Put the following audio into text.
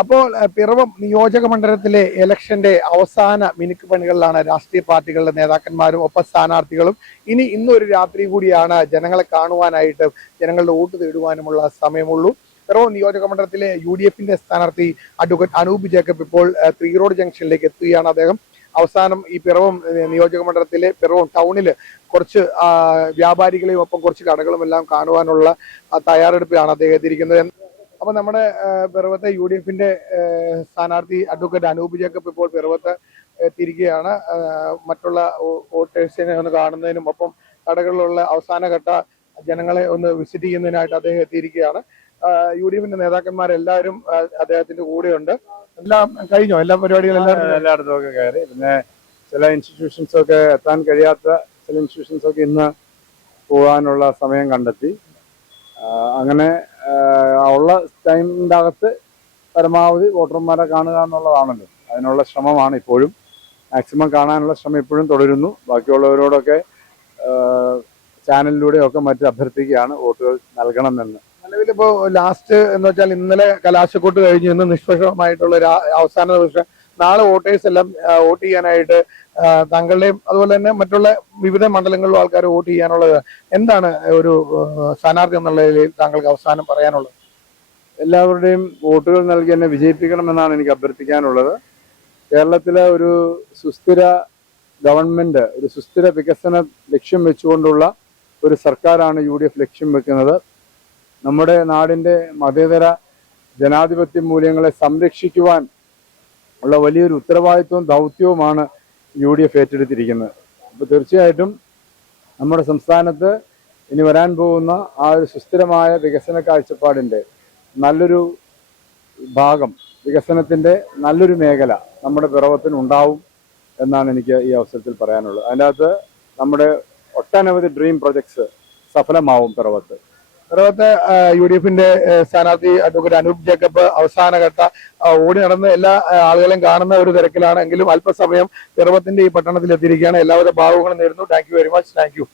അപ്പോൾ പിറവം നിയോജക മണ്ഡലത്തിലെ ഇലക്ഷന്റെ അവസാന മിനുക്ക് പണികളിലാണ് രാഷ്ട്രീയ പാർട്ടികളുടെ നേതാക്കന്മാരും ഒപ്പം സ്ഥാനാർത്ഥികളും. ഇന്നൊരു രാത്രി കൂടിയാണ് ജനങ്ങളെ കാണുവാനായിട്ട്, ജനങ്ങളുടെ വോട്ട് തേടുവാനുമുള്ള സമയമുള്ളൂ. പിറവം നിയോജക മണ്ഡലത്തിലെ UDFന്റെ സ്ഥാനാർത്ഥി അഡ്വക്കേറ്റ് അനൂപ് ജേക്കബ് ഇപ്പോൾ 3 റോഡ് ജംഗ്ഷനിലേക്ക് എത്തുകയാണ്. അദ്ദേഹം അവസാനം ഈ പിറവം നിയോജക മണ്ഡലത്തിലെ പിറവം ടൗണിൽ കുറച്ച് വ്യാപാരികളെയും ഒപ്പം കുറച്ച് കടകളും എല്ലാം കാണുവാനുള്ള തയ്യാറെടുപ്പിലാണ് അദ്ദേഹം എത്തിയിരിക്കുന്നത്. അപ്പൊ നമ്മുടെ പിറവത്തെ UDFന്റെ സ്ഥാനാർത്ഥി അഡ്വക്കേറ്റ് അനൂപ് ജേക്കബ് ഇപ്പോൾ പിറവത്ത് എത്തിയിരിക്കുകയാണ്. മറ്റുള്ള വോട്ടേഴ്സിനെ ഒന്ന് കാണുന്നതിനും ഒപ്പം കടകളിലുള്ള അവസാനഘട്ട ജനങ്ങളെ ഒന്ന് വിസിറ്റ് ചെയ്യുന്നതിനായിട്ട് അദ്ദേഹം എത്തിയിരിക്കുകയാണ്. UDFന്റെ നേതാക്കന്മാരെല്ലാവരും അദ്ദേഹത്തിന്റെ കൂടെയുണ്ട്. എല്ലാം കഴിഞ്ഞോ? എല്ലാ പരിപാടികളും എല്ലായിടത്തും ഒക്കെ കയറി. പിന്നെ ചില ഇൻസ്റ്റിറ്റ്യൂഷൻസ് ഒക്കെ എത്താൻ കഴിയാത്ത ചില ഇൻസ്റ്റിറ്റ്യൂഷൻസ് ഒക്കെ ഇന്ന് പോകാനുള്ള സമയം കണ്ടെത്തി. അങ്ങനെ ഉള്ള ടൈമിൻ്റെ അകത്ത് പരമാവധി വോട്ടർമാരെ കാണുക എന്നുള്ളതാണല്ലോ. അതിനുള്ള ശ്രമമാണ് ഇപ്പോഴും. മാക്സിമം കാണാനുള്ള ശ്രമം ഇപ്പോഴും തുടരുന്നു. ബാക്കിയുള്ളവരോടൊക്കെ ചാനലിലൂടെയൊക്കെ മറ്റ് അഭ്യർത്ഥിക്കുകയാണ് വോട്ടുകൾ നൽകണമെന്ന്. നിലവിലിപ്പോ ലാസ്റ്റ് എന്ന് വെച്ചാൽ ഇന്നലെ കലാശക്കൊട്ട് കഴിഞ്ഞ് ഇന്ന് നിഷ്പക്ഷമായിട്ടുള്ള അവസാന ദിവസം. നാളെ വോട്ടേഴ്സ് എല്ലാം വോട്ട് ചെയ്യാനായിട്ട് താങ്കളുടെയും അതുപോലെ തന്നെ മറ്റുള്ള വിവിധ മണ്ഡലങ്ങളിലും ആൾക്കാർ വോട്ട് ചെയ്യാനുള്ളത്. എന്താണ് ഒരു സ്ഥാനാർത്ഥി എന്നുള്ള നിലയിൽ താങ്കൾക്ക് അവസാനം പറയാനുള്ളത്? എല്ലാവരുടെയും വോട്ടുകൾ നൽകി എന്നെ വിജയിപ്പിക്കണമെന്നാണ് എനിക്ക് അഭ്യർത്ഥിക്കാനുള്ളത്. കേരളത്തിലെ ഒരു സുസ്ഥിര ഗവൺമെന്റ്, ഒരു സുസ്ഥിര വികസന ലക്ഷ്യം വെച്ചുകൊണ്ടുള്ള ഒരു സർക്കാരാണ് UDF ലക്ഷ്യം വെക്കുന്നത്. നമ്മുടെ നാടിന്റെ മതേതര ജനാധിപത്യ മൂല്യങ്ങളെ സംരക്ഷിക്കുവാൻ ഉള്ള വലിയൊരു ഉത്തരവാദിത്വവും ദൗത്യവുമാണ് UDF ഏറ്റെടുത്തിരിക്കുന്നത്. അപ്പോൾ തീർച്ചയായിട്ടും നമ്മുടെ സംസ്ഥാനത്ത് ഇനി വരാൻ പോകുന്ന ആ ഒരു സുസ്ഥിരമായ വികസന കാഴ്ചപ്പാടിൻ്റെ നല്ലൊരു ഭാഗം, വികസനത്തിൻ്റെ നല്ലൊരു മേഖല നമ്മുടെ പിറവത്തിന് ഉണ്ടാവും എന്നാണ് എനിക്ക് ഈ അവസരത്തിൽ പറയാനുള്ളത്. അതിൻ്റെ അകത്ത് നമ്മുടെ ഒട്ടനവധി ഡ്രീം പ്രൊജക്ട്സ് സഫലമാവും പിറവത്ത്. UDFന്റെ സ്ഥാനാർത്ഥി അഡ്വക്കേറ്റ് അനൂപ് ജേക്കബ് അവസാനഘട്ട ഓടി നടന്ന് എല്ലാ ആളുകളെയും കാണുന്ന ഒരു തിരക്കിലാണ്. എങ്കിലും അല്പസമയം പിറവത്തിന്റെ ഈ പട്ടണത്തിൽ എത്തിയിരിക്കുകയാണ്. എല്ലാവരുടെ ഭാവങ്ങളും നേരുന്നു. Thank you very much. Thank you.